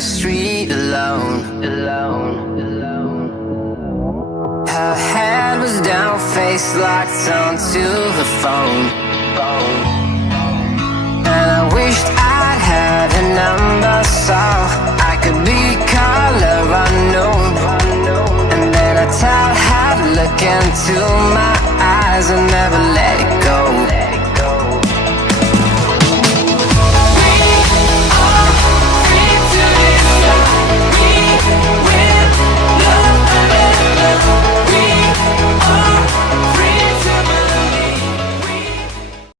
the street alone. Her head was down, face locked onto the phone. And I wished I'd had a number so I could be color unknown. And then I tell her to look into my eyes and never let it go.